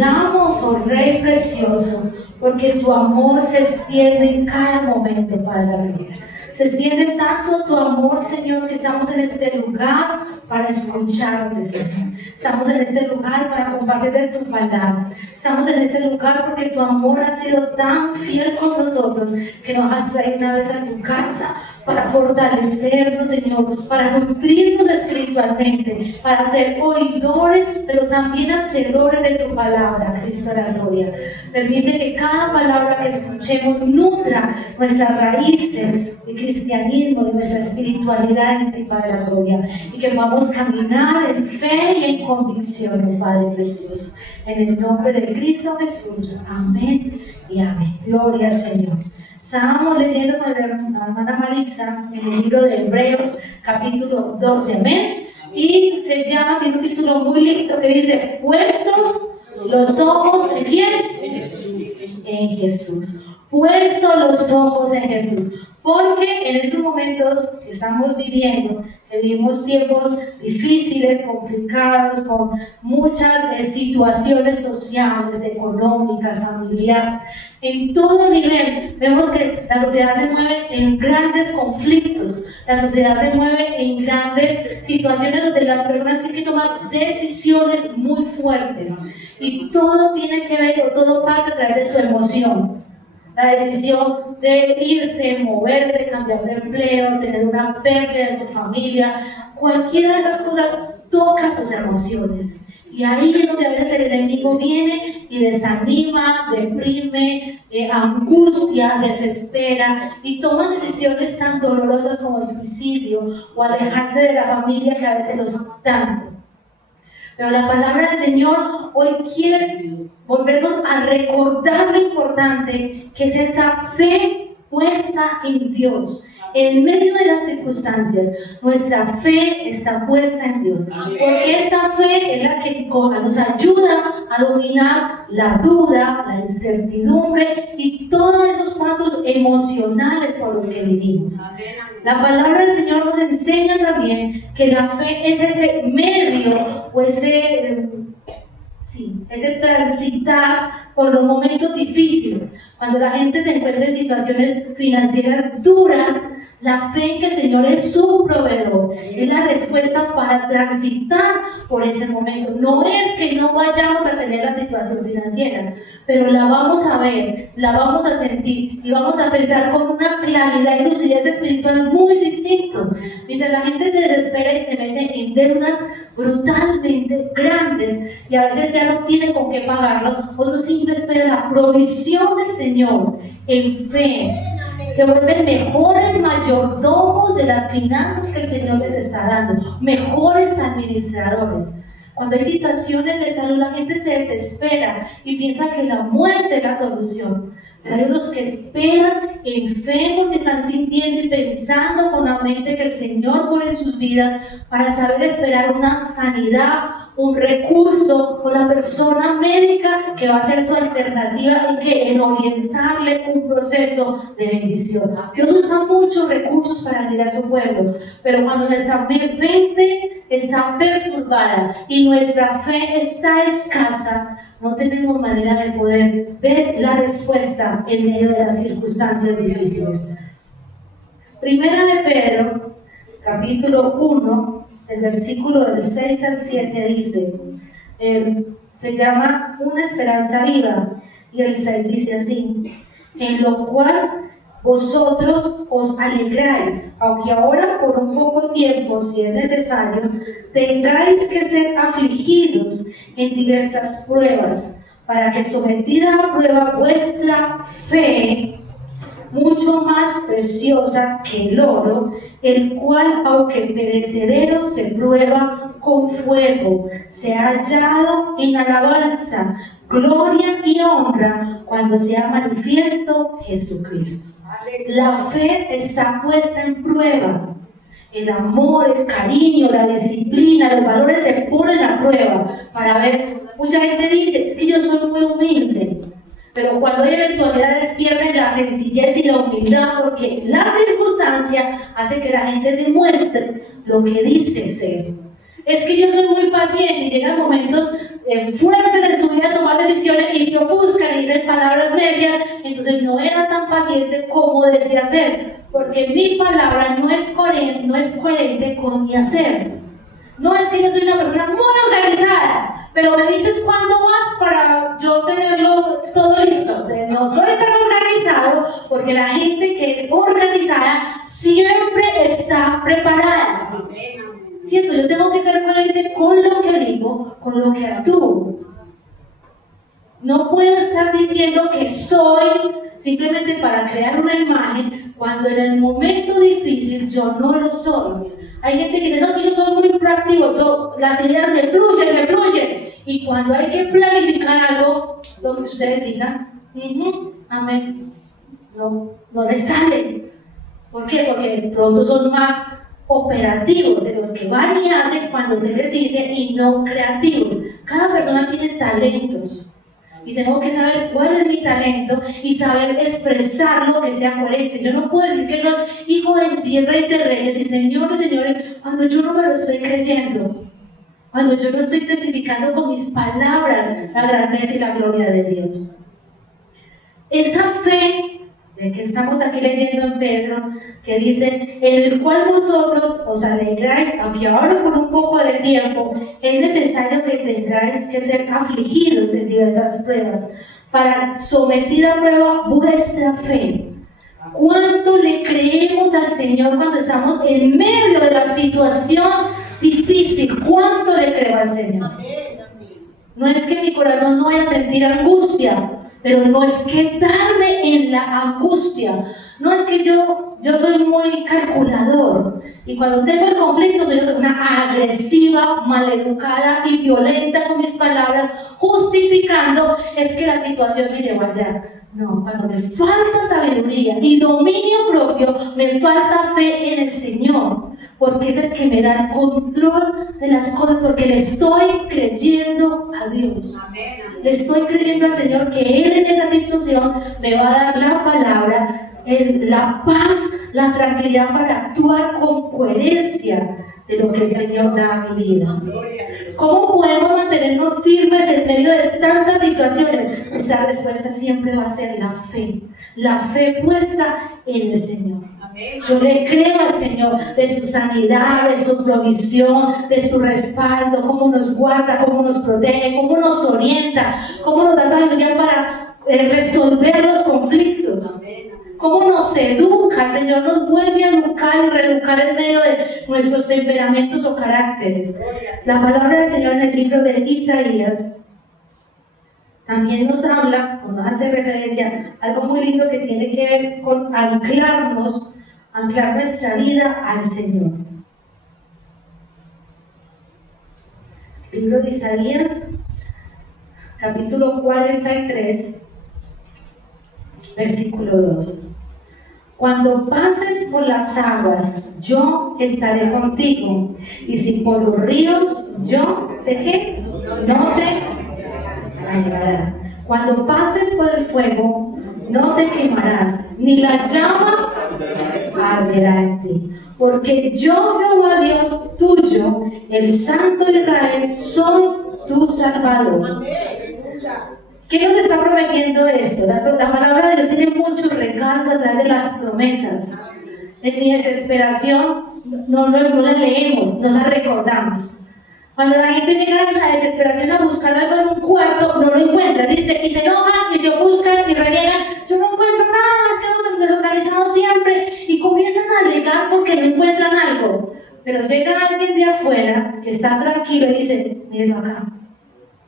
damos, oh Rey precioso, porque tu amor se extiende en cada momento, Padre. Se extiende tanto tu amor, Señor, que estamos en este lugar para escucharte, Señor. Estamos en este lugar para compartir de tu palabra. Estamos en este lugar porque tu amor ha sido tan fiel con nosotros que nos has traído una vez a tu casa para fortalecernos, Señor, para nutrirnos espiritualmente, para ser oidores, pero también hacedores de tu palabra, Cristo de la gloria. Permite que cada palabra que escuchemos nutra nuestras raíces de cristianismo, de nuestra espiritualidad en ti, Padre de la gloria, y que podamos caminar en fe y en convicción, Padre precioso. En el nombre de Cristo Jesús. Amén y amén. Gloria al Señor. Estábamos leyendo con la hermana Marisa en el libro de Hebreos, capítulo 12, amén. Y se llama, tiene un título muy lindo que dice: puestos los ojos en quién? En Jesús. Puestos los ojos en Jesús. Porque en estos momentos que estamos viviendo, vivimos tiempos difíciles, complicados, con muchas situaciones sociales, económicas, familiares. En todo nivel vemos que la sociedad se mueve en grandes conflictos, la sociedad se mueve en grandes situaciones donde las personas tienen que tomar decisiones muy fuertes, y todo tiene que ver, o todo parte a través de su emoción. La decisión de irse, moverse, cambiar de empleo, tener una pérdida de su familia, cualquiera de esas cosas toca sus emociones. Y ahí es donde a veces el enemigo viene y desanima, deprime, angustia, desespera, y toma decisiones tan dolorosas como el suicidio o alejarse de la familia, que a veces los tanto. Pero la palabra del Señor hoy quiere volvernos a recordar lo importante que es esa fe puesta en Dios. En medio de las circunstancias, nuestra fe está puesta en Dios. Porque esa fe es la que nos ayuda a dominar la duda, la incertidumbre y todos esos pasos emocionales por los que vivimos. La palabra del Señor nos enseña también que la fe es ese medio o ese transitar por los momentos difíciles. Cuando la gente se encuentra en situaciones financieras duras, la fe en que el Señor es su proveedor es la respuesta para transitar por ese momento. No es que no vayamos a tener la situación financiera, pero la vamos a ver, la vamos a sentir y vamos a pensar con una claridad y lucidez espiritual muy distinto. Mientras la gente se desespera y se mete en deudas brutalmente grandes y a veces ya no tiene con qué pagarlo, otros siempre esperan la provisión del Señor en fe. Se vuelven mejores mayordomos de las finanzas que el Señor les está dando, mejores administradores. Cuando hay situaciones de salud, la gente se desespera y piensa que la muerte es la solución. Pero hay unos que esperan en fe porque están sintiendo y pensando con la mente que el Señor pone en sus vidas para saber esperar una sanidad, un recurso o la persona médica que va a ser su alternativa en orientarle un proceso de bendición. Dios usa muchos recursos para ayudar a su pueblo, pero cuando nuestra mente está perturbada y nuestra fe está escasa, no tenemos manera de poder ver la respuesta en medio de las circunstancias difíciles. Primera de Pedro, capítulo 1, el versículo del 6 al 7 dice, se llama Una esperanza viva, y el 6 dice así: en lo cual vosotros os alegráis, aunque ahora por un poco tiempo, si es necesario, tengáis que ser afligidos en diversas pruebas, para que sometida a prueba vuestra fe, mucho más preciosa que el oro, el cual, aunque perecedero, se prueba con fuego, sea hallado en alabanza, gloria y honra cuando sea manifiesto Jesucristo. La fe está puesta en prueba. El amor, el cariño, la disciplina, los valores se ponen a prueba para ver. Mucha gente dice: es que yo soy muy humilde. Pero cuando hay eventualidades pierden la sencillez y la humildad, porque la circunstancia hace que la gente demuestre lo que dice ser. Es que yo soy muy paciente y llegan momentos fuertes de su vida a tomar maldiciones y se ofuscan y dicen palabras necias, entonces no era tan paciente como decía ser, porque mi palabra no es coherente con mi hacer. No es que yo soy una persona muy organizada, pero me dices cuándo vas para yo tenerlo todo listo. No soy tan organizado, porque la gente que es organizada siempre está preparada. ¿Cierto? Yo tengo que ser coherente con lo que digo, con lo que actúo. No puedo estar diciendo que soy simplemente para crear una imagen cuando en el momento difícil yo no lo soy. Hay gente que dice, no, si yo soy muy proactivo, las ideas me fluyen. Y cuando hay que planificar algo, lo que ustedes digan, amén, no les sale. ¿Por qué? Porque de pronto son más operativos de los que van y hacen cuando se les dice y no creativos. Cada persona tiene talentos. Y tengo que saber cuál es mi talento y saber expresarlo que sea coherente. Yo no puedo decir que soy hijo de tierra y de reyes y señores, cuando yo no me lo estoy creyendo, cuando yo no estoy testificando con mis palabras la grandeza y la gloria de Dios. Esa fe de que estamos aquí leyendo en Pedro, que dice, en el cual vosotros os alegráis, aunque ahora por un poco de tiempo, es necesario que tengáis que ser afligidos en diversas pruebas, para someter a prueba vuestra fe. ¿Cuánto le creemos al Señor cuando estamos en medio de la situación difícil? ¿Cuánto le creo al Señor? No es que mi corazón no vaya a sentir angustia, pero no es quedarme en la angustia. No es que yo soy muy calculador y cuando tengo el conflicto soy una persona agresiva, maleducada y violenta con mis palabras, justificando es que la situación me llevó allá. No, cuando me falta sabiduría y dominio propio, me falta fe en el Señor, porque es el que me da el control de las cosas, porque le estoy creyendo a Dios. Le estoy creyendo al Señor que Él en esa situación me va a dar la palabra, la paz, la tranquilidad para actuar con coherencia de lo que el Señor da a mi vida. ¿Cómo podemos mantenernos firmes en medio de tantas situaciones? Esa respuesta siempre va a ser la fe puesta en el Señor. Yo le creo al Señor de su sanidad, de su provisión, de su respaldo, cómo nos guarda, cómo nos protege, cómo nos orienta, cómo nos da sabiduría para resolver los conflictos. Cómo nos educa, el Señor nos vuelve a educar y reeducar en medio de nuestros temperamentos o caracteres. La palabra del Señor en el libro de Isaías también nos habla, o nos hace referencia a algo muy lindo que tiene que ver con anclar nuestra vida al Señor. Libro de Isaías, capítulo 43, versículo 2. Cuando pases por las aguas, yo estaré contigo, y si por los ríos, yo no te anegará. Cuando pases por el fuego, no te quemarás, ni la llama arderá en ti. Porque yo, Jehová Dios tuyo, el Santo de Israel, soy tu Salvador. ¿Qué nos está prometiendo esto? La palabra de Dios tiene muchos recados a través de las promesas. En mi desesperación no la leemos, no la recordamos. Cuando la gente llega a la desesperación a buscar algo en un cuarto, no lo encuentra. Dice, y se enojan, y se ofuscan, y reniegan. Yo no encuentro nada, es que ando deslocalizado siempre. Y comienzan a alegar porque no encuentran algo. Pero llega alguien de afuera que está tranquilo y dice, mírenlo acá.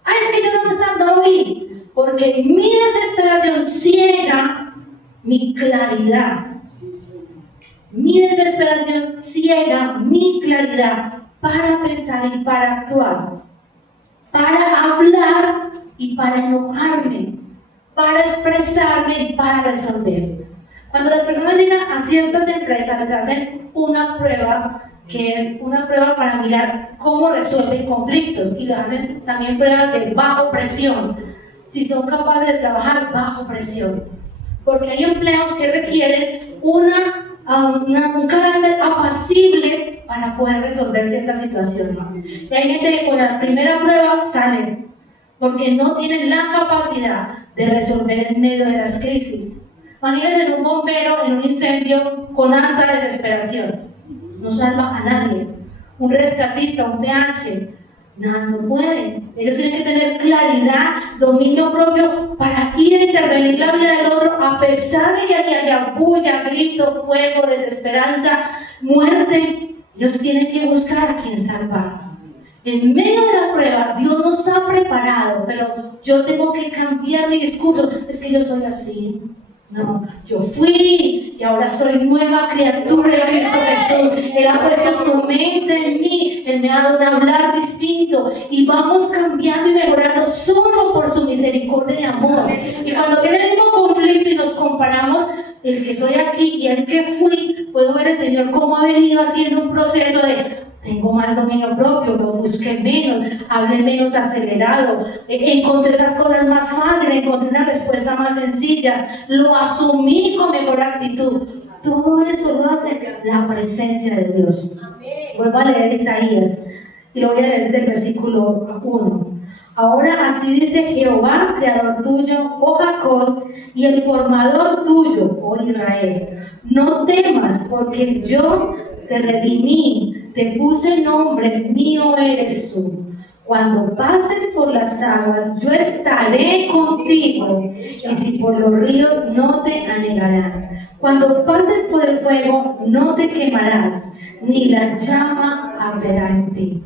Ah, es que yo no lo vi. Porque mi desesperación ciega mi claridad. Mi desesperación ciega mi claridad para pensar y para actuar, para hablar y para enojarme, para expresarme y para resolver. Cuando las personas llegan a ciertas empresas, les hacen una prueba, que es una prueba para mirar cómo resuelven conflictos, y les hacen también pruebas de bajo presión, si son capaces de trabajar bajo presión, porque hay empleos que requieren un carácter apacible para poder resolver ciertas situaciones. Y hay gente que con la primera prueba sale, porque no tienen la capacidad de resolver en medio de las crisis. Imagínense un bombero en un incendio con alta desesperación. No salva a nadie. Un rescatista, un PH, nada, no pueden. Ellos tienen que tener claridad, dominio propio para ir a intervenir la vida del otro, a pesar de que aquí haya bulla, grito, fuego, desesperanza, muerte. Ellos tienen que buscar a quien salvar. En medio de la prueba, Dios nos ha preparado, pero yo tengo que cambiar mi discurso. Es que yo soy así. No, yo fui y ahora soy nueva criatura de Cristo Jesús. Él ha puesto su mente en mí. Él me ha dado un hablar distinto. Y vamos cambiando y mejorando solo por su misericordia y amor. Y cuando viene el mismo conflicto y nos comparamos, el que soy aquí y el que fui, puedo ver el Señor cómo ha venido haciendo un proceso de: tengo más dominio propio, lo busqué menos, hablé menos acelerado, encontré las cosas más fáciles, encontré una respuesta más sencilla, lo asumí con mejor actitud. Todo eso lo hace la presencia de Dios. Vuelvo a leer Isaías y lo voy a leer del versículo 1. Ahora así dice Jehová, creador tuyo, oh Jacob, y el formador tuyo, oh Israel. No temas, porque yo te redimí, te puse nombre, mío eres tú. Cuando pases por las aguas, yo estaré contigo, y si por los ríos, no te anegarán. Cuando pases por el fuego, no te quemarás, ni la llama arderá en ti.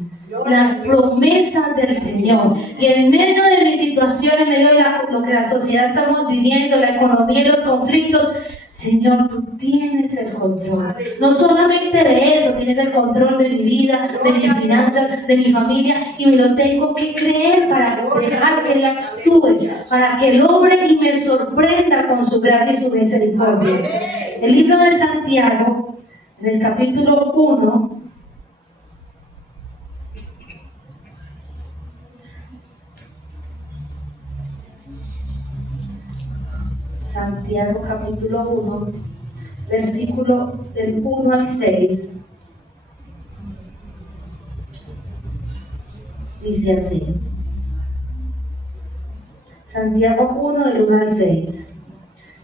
Las promesas del Señor. Y en medio de mi situación, en medio de lo que la sociedad estamos viviendo, la economía y los conflictos, Señor, tú tienes el control. No solamente de eso, tienes el control de mi vida, de mis finanzas, de mi familia, y me lo tengo que creer para dejar que Él actúe, para que Él obre y me sorprenda con su gracia y su misericordia. El libro de Santiago, en el capítulo 1, Santiago capítulo 1, versículo del 1 al 6, dice así. Santiago 1, del 1 al 6.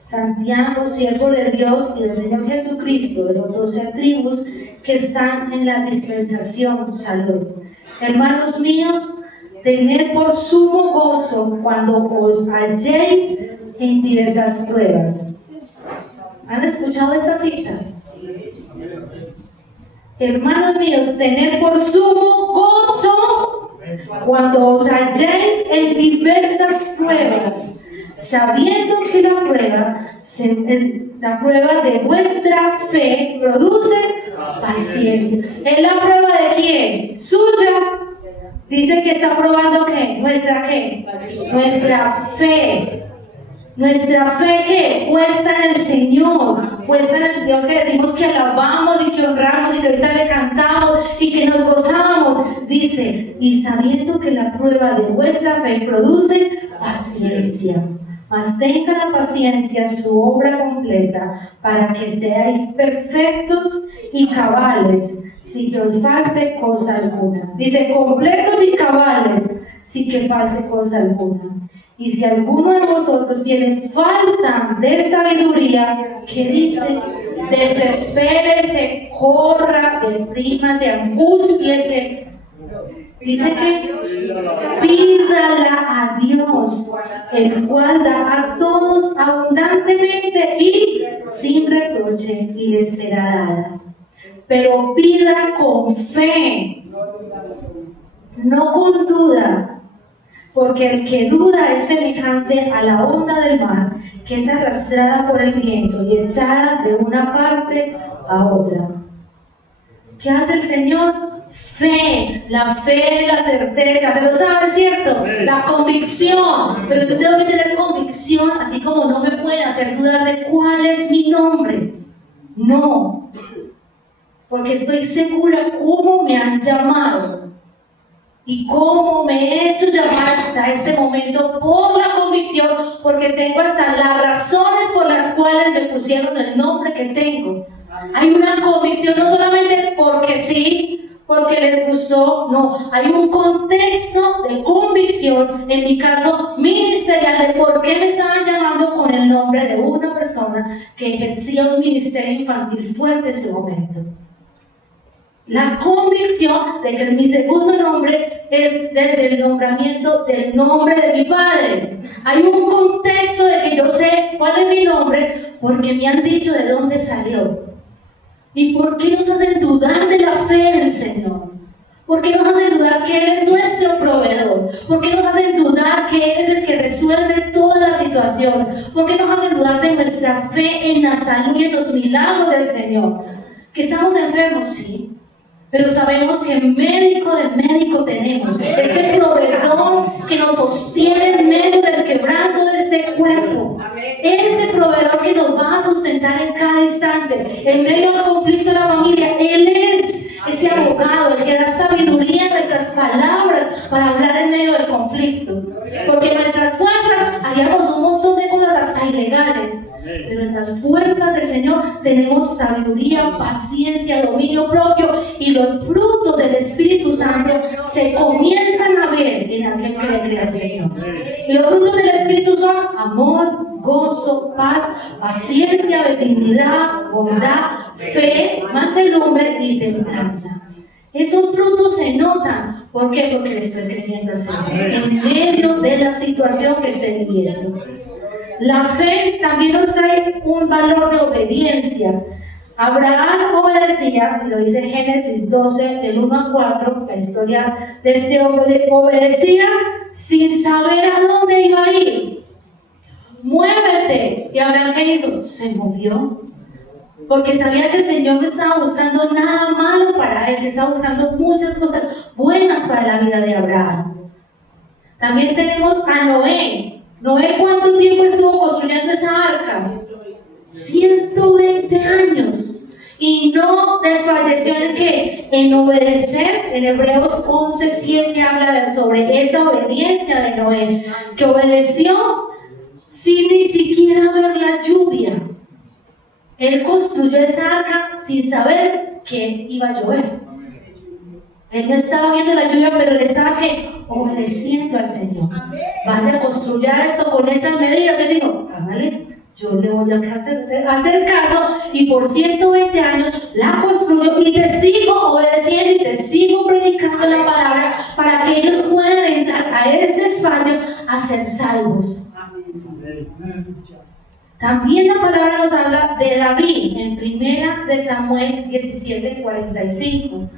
Santiago, siervo de Dios y del Señor Jesucristo, de los 12 tribus que están en la dispensación, salud. Hermanos míos, tened por sumo gozo cuando os halléis en diversas pruebas. ¿Han escuchado esta cita? Hermanos míos, tened por sumo gozo cuando os halléis en diversas pruebas, sabiendo que la prueba de vuestra fe produce paciencia. ¿Es la prueba de quién? Suya. Dice que está probando ¿qué? ¿Nuestra qué? Nuestra fe. Nuestra fe que puesta en el Señor, puesta en el Dios que decimos que alabamos y que honramos y que ahorita le cantamos y que nos gozamos. Dice, y sabiendo que la prueba de vuestra fe produce paciencia. Mas tenga la paciencia su obra completa, para que seáis perfectos y cabales, sin que os falte cosa alguna. Dice, completos y cabales, sin que falte cosa alguna. Y si alguno de vosotros tiene falta de sabiduría, ¿qué dice? Desespérese, corra, deprímase, angústiese. Dice que pídala a Dios, el cual da a todos abundantemente y sin reproche, y le será dada. Pero pida con fe, no con duda. Porque el que duda es semejante a la onda del mar, que es arrastrada por el viento y echada de una parte a otra. ¿Qué hace el Señor? Fe, la fe, la certeza, ¿te lo sabes, cierto? La convicción, pero yo tengo que tener convicción, así como no me pueden hacer dudar de cuál es mi nombre. No, porque estoy segura cómo me han llamado. Y cómo me he hecho llamar hasta este momento por la convicción, porque tengo hasta las razones por las cuales me pusieron el nombre que tengo. Hay una convicción no solamente porque sí, porque les gustó, no, hay un contexto de convicción, en mi caso ministerial, de por qué me estaban llamando con el nombre de una persona que ejercía un ministerio infantil fuerte en su momento. La convicción de que mi segundo nombre es desde el nombramiento del nombre de mi padre. Hay un contexto de que yo sé cuál es mi nombre porque me han dicho de dónde salió. ¿Y por qué nos hacen dudar de la fe en el Señor? ¿Por qué nos hacen dudar que Él es nuestro proveedor? ¿Por qué nos hacen dudar que Él es el que resuelve toda la situación? ¿Por qué nos hacen dudar de nuestra fe en la salud y en los milagros del Señor? ¿Que estamos enfermos? Sí. Pero sabemos que médico de médico tenemos, ese proveedor que nos sostiene en medio del quebranto de este cuerpo, ese proveedor que nos va a sustentar en cada instante, en medio del conflicto de la familia. Él es ese abogado, el que da sabiduría en nuestras palabras para hablar en medio del conflicto, porque en nuestras fuerzas haríamos un montón de cosas hasta ilegales. Pero en las fuerzas del Señor tenemos sabiduría, paciencia, dominio propio, y los frutos del Espíritu Santo se comienzan a ver en aquel que le cree al Señor. Y los frutos del Espíritu son amor, gozo, paz, paciencia, benignidad, bondad, fe, mansedumbre y templanza. Esos frutos se notan. ¿Por qué? Porque le estoy creyendo al Señor en medio de la situación que esté viviendo. La fe también nos trae un valor de obediencia. Abraham obedecía, lo dice Génesis 12, del 1 al 4, la historia de este hombre, obedecía sin saber a dónde iba a ir. Muévete. ¿Y Abraham qué hizo? Se movió. Porque sabía que el Señor no estaba buscando nada malo para él, que estaba buscando muchas cosas buenas para la vida de Abraham. También tenemos a Noé. Noé, ¿cuánto tiempo estuvo construyendo esa arca? 120 años. Y no desfalleció en qué? En obedecer. En Hebreos 11:7 habla sobre esa obediencia de Noé, que obedeció sin ni siquiera ver la lluvia. Él construyó esa arca sin saber que iba a llover. Él no estaba viendo la lluvia, pero él estaba obedeciendo al Señor. Vaya a construir esto con estas medidas. Él dijo, hágale, yo le voy a hacer caso, y por 120 años la construyo y te sigo obedeciendo y te sigo predicando la palabra para que ellos puedan entrar a este espacio a ser salvos. También la palabra nos habla de David en 1 de Samuel 17:45,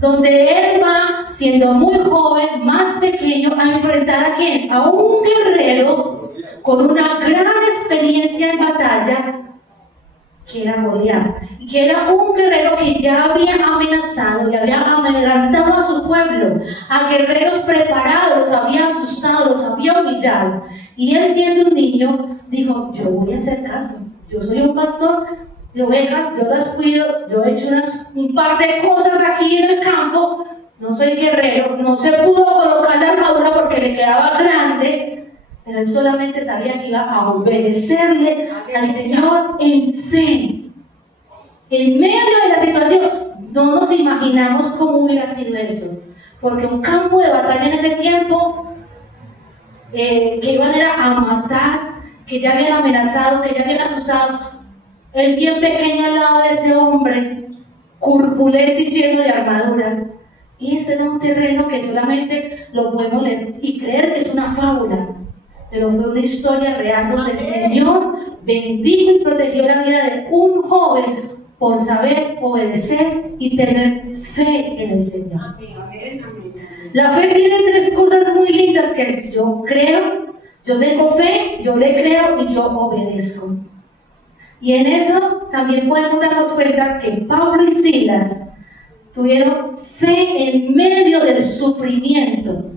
donde él va, siendo muy joven, más pequeño, a enfrentar a ¿quién? A un guerrero con una gran experiencia en batalla, que era Goliat, y que era un guerrero que ya había amenazado y había amedrentado a su pueblo, a guerreros preparados, los había asustado, los había humillado. Y él, siendo un niño, dijo, yo voy a hacer caso, yo soy un pastor de ovejas, yo las cuido, yo he hecho un par de cosas aquí en el campo, no soy guerrero, no se pudo colocar la armadura porque le quedaba grande, pero él solamente sabía que iba a obedecerle al Señor en fe. En medio de la situación, no nos imaginamos cómo hubiera sido eso, porque un campo de batalla en ese tiempo, que iban a matar, que ya habían amenazado, que ya habían asustado, él bien pequeño al lado de ese hombre, corpulento y lleno de armadura. Y ese era un terreno que solamente lo podemos leer y creer que es una fábula, pero fue una historia real donde el Señor bendijo y protegió la vida de un joven por saber obedecer y tener fe en el Señor. La fe tiene tres cosas muy lindas, que yo creo, yo tengo fe, yo le creo y yo obedezco. Y en eso también podemos darnos cuenta que Pablo y Silas tuvieron fe en medio del sufrimiento.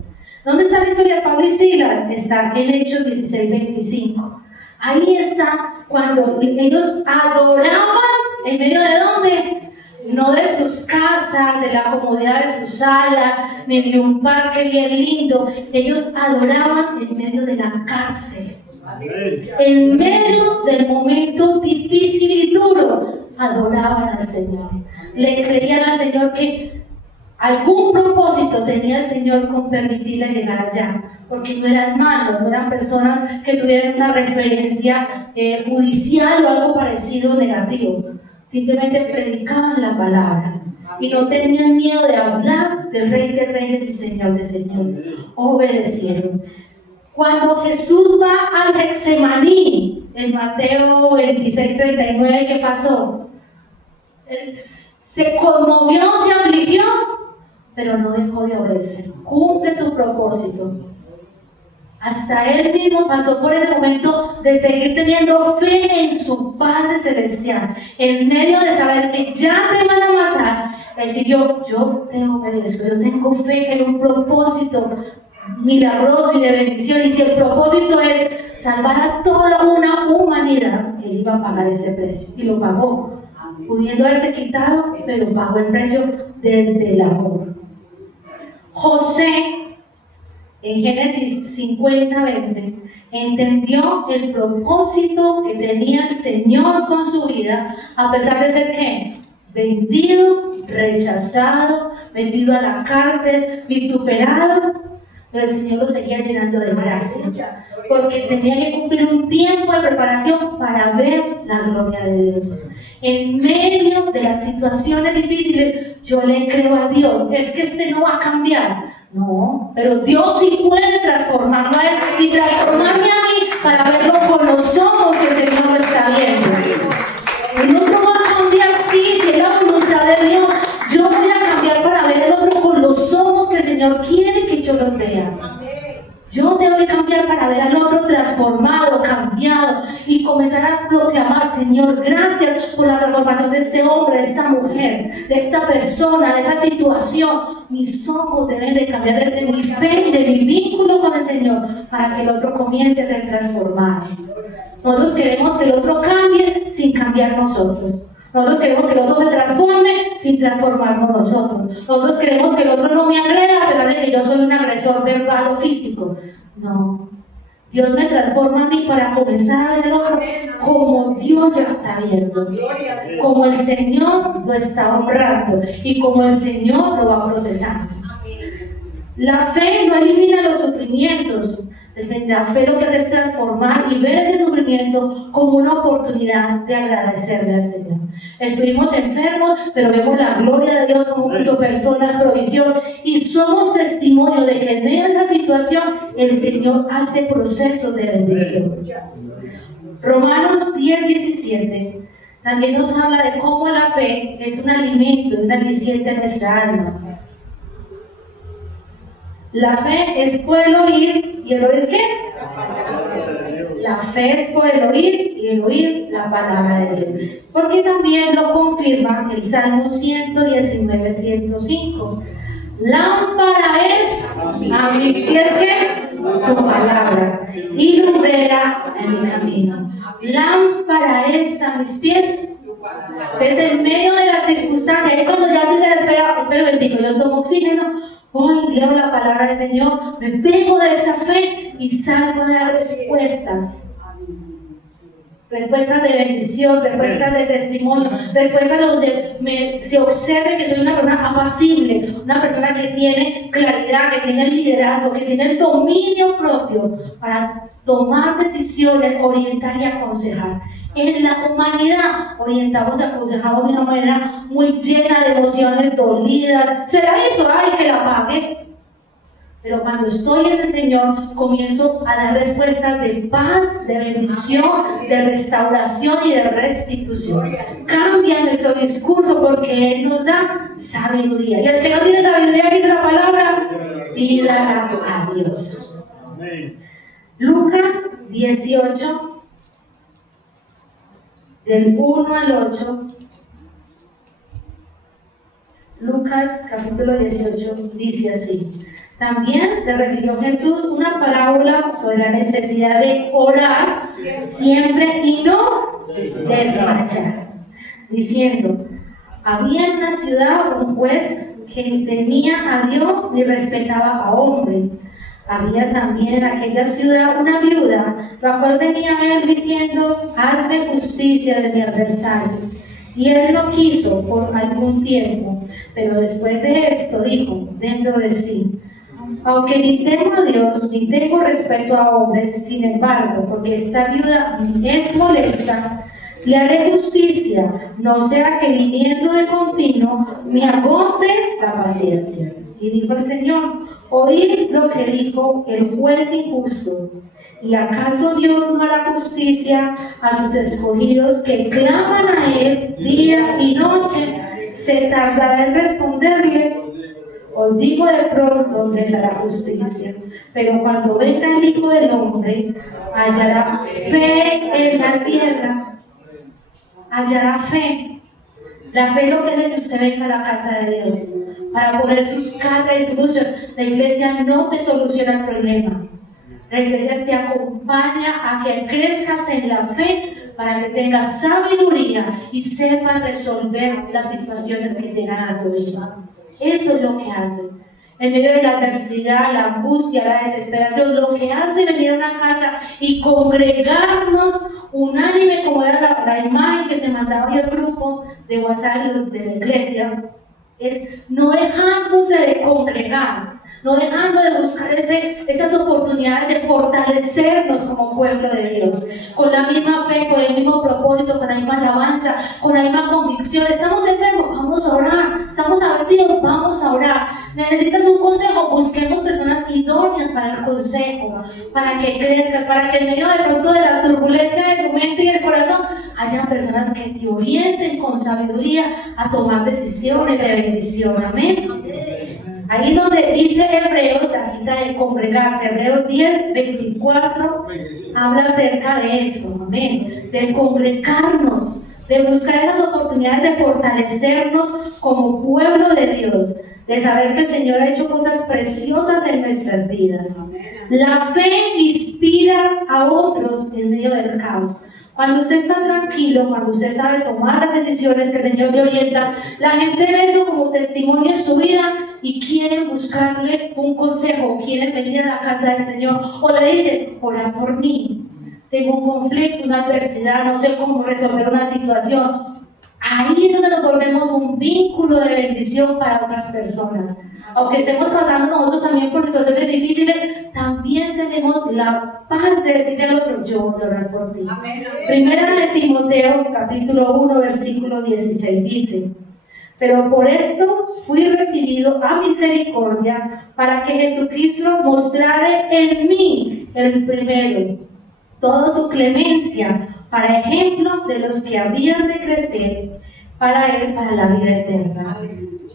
¿Dónde está la historia de Pablo y Silas? Está en Hechos 16:25. Ahí está cuando ellos adoraban en medio de ¿dónde? No de sus casas, de la comodidad de sus salas, ni de un parque bien lindo. Ellos adoraban en medio de la cárcel. En medio del momento difícil y duro, adoraban al Señor. Le creían al Señor que Algún propósito tenía el Señor con permitirle llegar allá, porque no eran malos, no eran personas que tuvieran una referencia judicial o algo parecido negativo. Simplemente predicaban la palabra y no tenían miedo de hablar del Rey de Reyes y Señor de Señores. Obedecieron. Cuando Jesús va al Getsemaní, en Mateo 26:39, ¿qué pasó? Él se conmovió, se afligió, pero no dejó de obedecer. Cumple tu propósito. Hasta él mismo pasó por ese momento de seguir teniendo fe en su Padre Celestial. En medio de saber que ya te van a matar, él siguió: yo te obedezco, yo tengo fe en un propósito milagroso y de bendición. Y si el propósito es salvar a toda una humanidad, él iba a pagar ese precio. Y lo pagó, pudiendo haberse quitado, pero pagó el precio desde el amor. José, en Génesis 50:20, entendió el propósito que tenía el Señor con su vida, a pesar de ser ¿qué? Vendido, rechazado, metido a la cárcel, vituperado, pero el Señor lo seguía llenando de gracia, porque tenía que cumplir un tiempo de preparación para ver la gloria de Dios. En medio de las situaciones difíciles, yo le creo a Dios. Es que este no va a cambiar. No, pero Dios sí puede transformarlo a él y transformarme a mí para verlo con los ojos que el Señor lo está viendo. El otro va a cambiar, sí, si es la voluntad de Dios. Yo voy a cambiar para ver el otro con los ojos que el Señor quiere que yo los vea. Yo tengo que cambiar para ver al otro transformado, cambiado, y comenzar a proclamar: Señor, gracias por la transformación de este hombre, de esta mujer, de esta persona, de esa situación. Mis ojos deben de cambiar desde mi fe y de mi vínculo con el Señor para que el otro comience a ser transformado. Nosotros queremos que el otro cambie sin cambiar nosotros. Nosotros queremos que el otro se transforme sin transformarnos nosotros. Nosotros queremos que el otro no me agreda a pesar de que yo soy un agresor verbal o físico. No. Dios me transforma a mí para comenzar a ver el otro como Dios lo está viendo, como el Señor lo está honrando y como el Señor lo va procesando. La fe no elimina los sufrimientos. La fe lo que hace es transformar y ver ese sufrimiento como una oportunidad de agradecerle al Señor. Estuvimos enfermos, pero vemos la gloria de Dios, como puso personas, provisión, y somos testimonio de que en medio de la situación el Señor hace procesos de bendición. Romanos 10:17 también nos habla de cómo la fe es un alimento, un aliciente en nuestra alma. La fe es por el oír, ¿y el oír qué? La fe es por el oír, y el oír la palabra de Dios. Porque también lo confirma el Salmo 119:105. Lámpara es a mis pies que tu palabra, y lumbrera en mi camino. Lámpara es a mis pies. Desde el medio de las circunstancias, es cuando ya se espera un momentico, yo tomo oxígeno, hoy leo la palabra del Señor, me pego de esa fe y salgo a dar respuestas. Respuestas de bendición, respuestas de testimonio, respuestas donde se observe que soy una persona apacible, una persona que tiene claridad, que tiene liderazgo, que tiene el dominio propio para tomar decisiones, orientar y aconsejar. En la humanidad orientamos y aconsejamos de una manera muy llena de emociones dolidas. ¿Será eso? ¡Ay, que la pague! Pero cuando estoy en el Señor, comienzo a dar respuestas de paz, de bendición, de restauración y de restitución. Cambia nuestro discurso porque Él nos da sabiduría. Y el que no tiene sabiduría, dice la palabra, pídala a Dios. Lucas 18, del 1 al 8. Lucas capítulo 18 dice así: también le refirió Jesús una parábola sobre la necesidad de orar siempre y no desmayar, diciendo: había en una ciudad un juez que ni temía a Dios ni respetaba a hombre. Había también en aquella ciudad una viuda, la cual venía a él diciendo: hazme justicia de mi adversario. Y él no quiso por algún tiempo. Pero después de esto dijo dentro de sí: aunque ni temo a Dios, ni tengo respeto a hombres, sin embargo, porque esta viuda es molesta, le haré justicia, no sea que viniendo de continuo me agote la paciencia. Y dijo el Señor: oíd lo que dijo el juez injusto. ¿Y acaso Dios no hará justicia a sus escogidos que claman a Él día y noche? ¿Se tardará en responderles? Os digo de pronto, les hará justicia. Pero cuando venga el Hijo del Hombre, hallará fe en la tierra. Hallará fe. La fe lo que es que usted venga a la casa de Dios para poner sus cargas y sus luchas. La iglesia no te soluciona el problema. La iglesia te acompaña a que crezcas en la fe para que tengas sabiduría y sepas resolver las situaciones que llegan a tu vida. Eso es lo que hace. En medio de la adversidad, la angustia, la desesperación, lo que hace venir a una casa y congregarnos unánime, como era la imagen que se mandaba en el grupo de WhatsApp de la iglesia, es no dejándose de congregar, no dejando de buscar esas oportunidades de fortalecernos como pueblo de Dios, con la misma fe, con el mismo propósito, con la misma alabanza, con la misma convicción. Estamos enfermos, vamos a orar. Estamos abatidos, vamos a orar. Necesitas un consejo, busquemos personas idóneas para el consejo, para que crezcas, para que en medio de pronto de la turbulencia de tu mente y del corazón haya personas que te orienten con sabiduría a tomar decisiones de bendición. Amén. Ahí donde dice Hebreos, la cita de congregarse, Hebreos 10, 24, habla acerca de eso, amén, de congregarnos, de buscar esas oportunidades de fortalecernos como pueblo de Dios, de saber que el Señor ha hecho cosas preciosas en nuestras vidas. La fe inspira a otros en medio del caos. Cuando usted está tranquilo, cuando usted sabe tomar las decisiones que el Señor le orienta, la gente ve eso como testimonio en su vida y quieren buscarle un consejo, quieren venir a la casa del Señor, o le dicen: ora por mí, tengo un conflicto, una adversidad, no sé cómo resolver una situación. Ahí es donde nos volvemos un vínculo de bendición para otras personas. Aunque estemos pasando nosotros también por situaciones difíciles, también tenemos la paz de decirle al otro: yo voy a orar por ti. Amén. Primera de Timoteo, capítulo 1, versículo 16, dice: pero por esto fui recibido a misericordia, para que Jesucristo mostrare en mí el primero toda su clemencia, para ejemplos de los que habían de crecer para Él, para la vida eterna.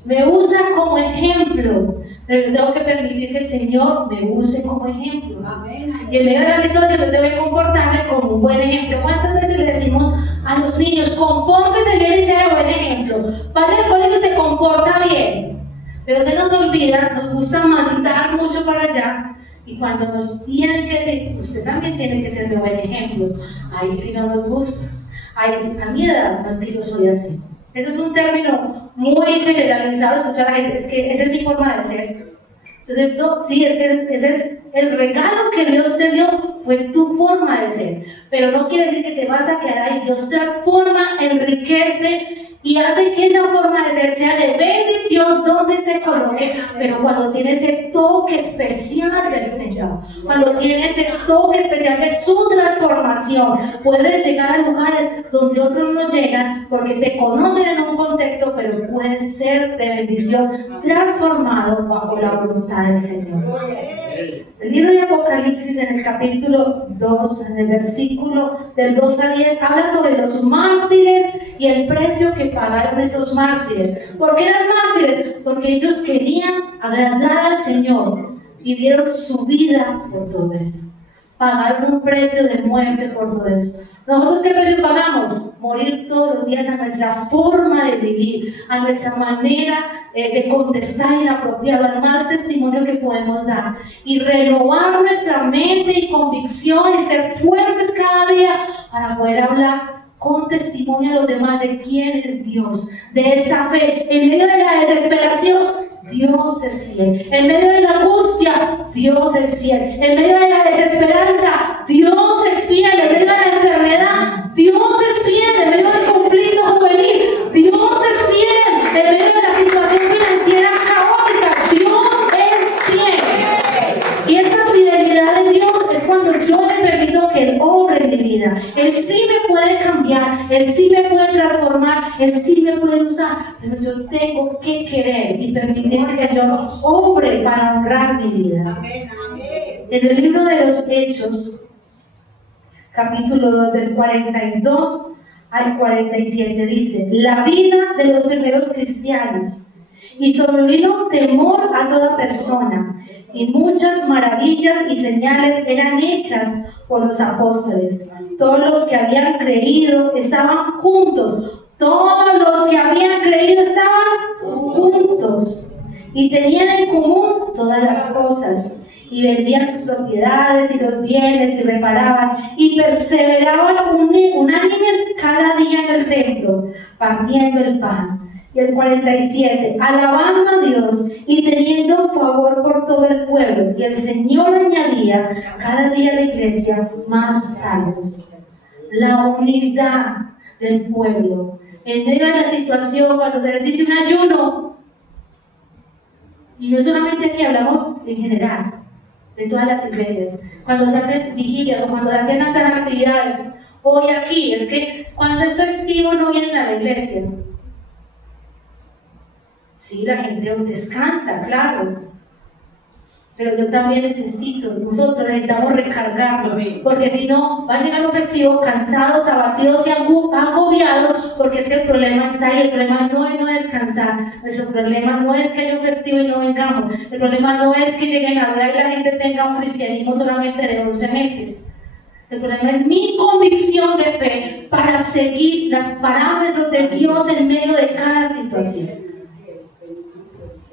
Me usa como ejemplo, pero yo tengo que permitir que el Señor me use como ejemplo. Y en medio de la situación yo tengo que comportarme como un buen ejemplo. ¿Cuántas veces le decimos a los niños: compórtese bien y sea buen ejemplo? Vaya al colegio y se comporta bien. Pero se nos olvida, nos gusta mandar mucho para allá, y cuando nos tienen que decir: usted también tiene que ser de buen ejemplo, ahí sí no nos gusta. Ahí sí, a mi edad no es que yo soy así. Eso es un término muy generalizado, escuchar a la gente: es que esa es mi forma de ser. Entonces, no, sí, es que el regalo que Dios te dio fue tu forma de ser, pero no quiere decir que te vas a quedar ahí. Dios transforma, enriquece y hace que esa forma de ser sea de bendición donde te coloque, pero cuando tiene ese toque especial del Señor, cuando tiene ese toque especial de su transformación, puedes llegar a lugares donde otros no llegan, porque te conocen en un contexto, pero puedes ser de bendición, transformado bajo la voluntad del Señor. El libro de Apocalipsis, en el capítulo 2, en el versículo del 2 al 10, habla sobre los mártires y el precio que pagaron esos mártires. ¿Por qué eran mártires? Porque ellos querían agradar al Señor y dieron su vida por todo eso. Pagaron un precio de muerte por todo eso. ¿Nosotros qué precio pagamos? Morir todos los días a nuestra forma de vivir, a nuestra manera de contestar inapropiado, al mal testimonio que podemos dar, y renovar nuestra mente y convicción y ser fuertes cada día para poder hablar con testimonio a los demás de quién es Dios, de esa fe. En medio de la desesperación, Dios es fiel. En medio de la angustia, Dios es fiel. En medio de la desesperanza, Dios es fiel. En medio de la enfermedad, Dios es fiel. En medio del conflicto juvenil, Dios es fiel. En medio de la situación Él sí me puede transformar, Él sí me puede usar, pero yo tengo que querer y permitir que el Señor obre para honrar mi vida. En el libro de los Hechos, capítulo 2, del 42 al 47 dice: la vida de los primeros cristianos, y sobrevino temor a toda persona, y muchas maravillas y señales eran hechas por los apóstoles. Todos los que habían creído estaban juntos, todos los que habían creído estaban juntos, y tenían en común todas las cosas, y vendían sus propiedades y los bienes y reparaban y perseveraban unánimes cada día en el templo, partiendo el pan. Y el 47, alabando a Dios y teniendo favor por todo el pueblo, y el Señor añadía cada día a la iglesia más salvos. La unidad del pueblo en medio de la situación, cuando se les dice un ayuno, y no solamente aquí, hablamos en general de todas las iglesias, cuando se hacen vigilias o cuando se hacen estas actividades, hoy aquí, es que cuando es festivo no vienen a la iglesia. Sí, la gente descansa, claro, pero yo también nosotros necesitamos recargarnos, porque si no, va a llegar un festivo cansados, abatidos y agobiados, porque es que el problema está ahí. El problema no es no descansar, nuestro problema no es que haya un festivo y no vengamos, el problema no es que llegue Navidad y la gente tenga un cristianismo solamente de 11 meses. El problema es mi convicción de fe para seguir los parámetros de Dios en medio de cada situación.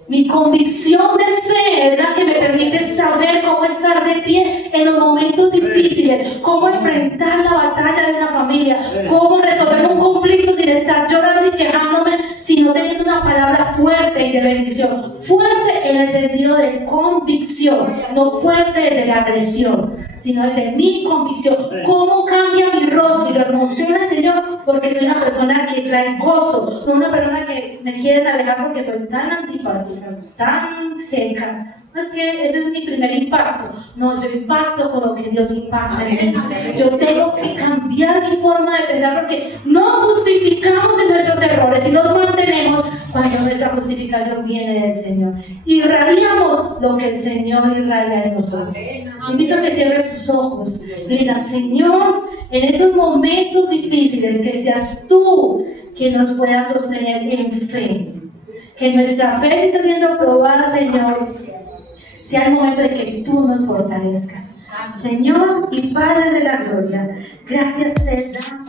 Mi convicción de fe es la que me permite saber cómo estar de pie en los momentos difíciles, cómo enfrentar la batalla de una familia, cómo resolver un conflicto sin estar llorando y quejándome, sino teniendo una palabra fuerte y de bendición. Fuerte en el sentido de convicción, no fuerte desde la agresión, sino desde mi convicción. ¿Cómo cambia mi rostro y lo emociona el Señor? Porque soy una persona que trae gozo, no una persona que me quieren alejar porque soy tan antipática, tan seca. No es que ese es mi primer impacto. No, yo impacto con lo que Dios impacta en mí. Yo tengo que cambiar mi forma de pensar, porque no justificamos en nuestros errores y los mantenemos cuando nuestra justificación viene del Señor. Irradiamos lo que el Señor irradia en nosotros. Invito a que cierre sus ojos y diga: Señor, en esos momentos difíciles, que seas tú quien nos pueda sostener en fe. Que nuestra fe, si está siendo probada, Señor, sea el momento de que tú nos fortalezcas. Señor y Padre de la gloria, gracias te damos.